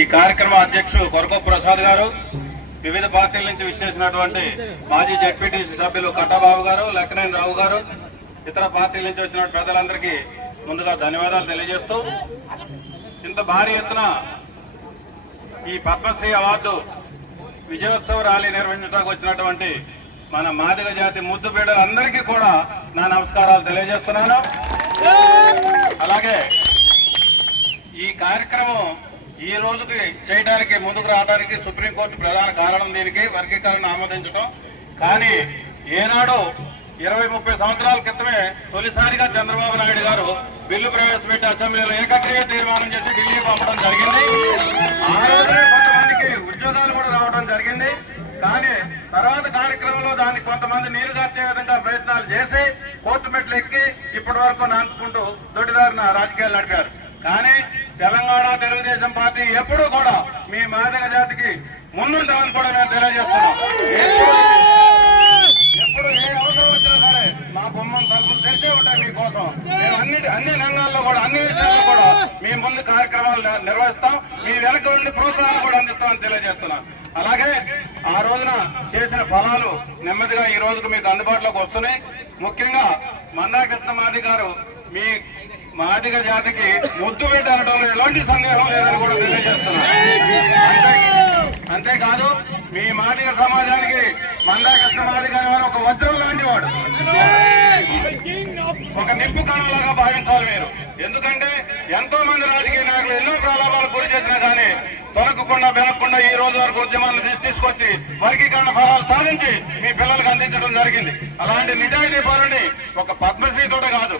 ఈ కార్యక్రమ అధ్యక్షులు కొరకొ ప్రసాద్ గారు, వివిధ పార్టీల నుంచి విచ్చేసినటువంటి మాజీ జెడ్పీటీసీ సభ్యులు కట్టబాబు గారు, లక్నేని రావు గారు, ఇతర పార్టీల నుంచి వచ్చిన ప్రజలందరికీ ముందుగా ధన్యవాదాలు తెలియజేస్తూ, ఇంత భారీ ఎత్తున ఈ పద్మశ్రీ అవార్డు విజయోత్సవ ర్యాలీ నిర్వహించడానికి వచ్చినటువంటి మన మాదిగ జాతి ముద్దు బిడ్డలందరికీ కూడా నా నమస్కారాలు తెలియజేస్తున్నాను. అలాగే ఈ కార్యక్రమం ఈ రోజుకి చేయడానికి ముందుకు రావడానికి సుప్రీంకోర్టు ప్రధాన కారణం దీనికి వర్గీకరణ ఆమోదించడం. కానీ ఏనాడు 20-30 సంవత్సరాల క్రితమే తొలిసారిగా చంద్రబాబు నాయుడు గారు బిల్లు ప్రవేశపెట్టి అసెంబ్లీలో ఏకగ్రీవ తీర్మానం చేసి ఢిల్లీ పంపడం జరిగింది. ఆ రోజునే కొంతమందికి ఉద్యోగాలు కూడా రావడం జరిగింది. కానీ తర్వాత కార్యక్రమంలో దాన్ని కొంతమంది నీరు గార్చే విధంగా ప్రయత్నాలు చేసి కోర్టు మెట్లు ఎక్కి ఇప్పటి వరకు నాన్చుకుంటూ దొడ్డిదారిన రాజకీయాలు నడిపారు. కానీ తెలంగాణ తెలుగుదేశం పార్టీ ఎప్పుడూ కూడా మీ మాదిగ జాతికి ముందుంటామని కూడా మేము తెలియజేస్తున్నాం. ఎప్పుడు ఏ అవసరం వచ్చినా సరే మా బొమ్మం తలుపులు తెరిచే ఉంటాయి మీకోసం. మేము అన్ని రంగాల్లో కూడా అన్ని విషయాల్లో కూడా మీ ముందు కార్యక్రమాలు నిర్వహిస్తాం. మీ వెనక ఉండి ప్రోత్సాహాలు కూడా అందిస్తామని తెలియజేస్తున్నాం. అలాగే ఆ రోజున చేసిన ఫలాలు నెమ్మదిగా ఈ రోజుకు మీకు అందుబాటులోకి వస్తున్నాయి. ముఖ్యంగా మందా కృష్ణ మాది గారు మీ మాదిగ జాతికి ముద్దు బిడ్డ అనడంలో ఎలాంటి సందేహం లేదని కూడా తెలియజేస్తున్నారు. అంతేకాదు మీ మాదిగ సమాజానికి మందా కృష్ణ మాది గారు ఒక వజ్రం లాంటి వాడు, ఒక నిప్పు కణంలాగా భావించాలి మీరు. ఎందుకంటే ఎంతో మంది రాజకీయ నాయకులు ఎన్నో ప్రలోభాలకు గురి చేసినా కానీ తొలగకుండా వెనక్కుండా ఈ రోజు వరకు ఉద్యమాలను తీసుకొచ్చి వర్గీకరణ ఫలాలు సాధించి మీ పిల్లలకు అందించడం జరిగింది. అలాంటి నిజాయితీ పరుని ఒక పద్మశ్రీతోటే కాదు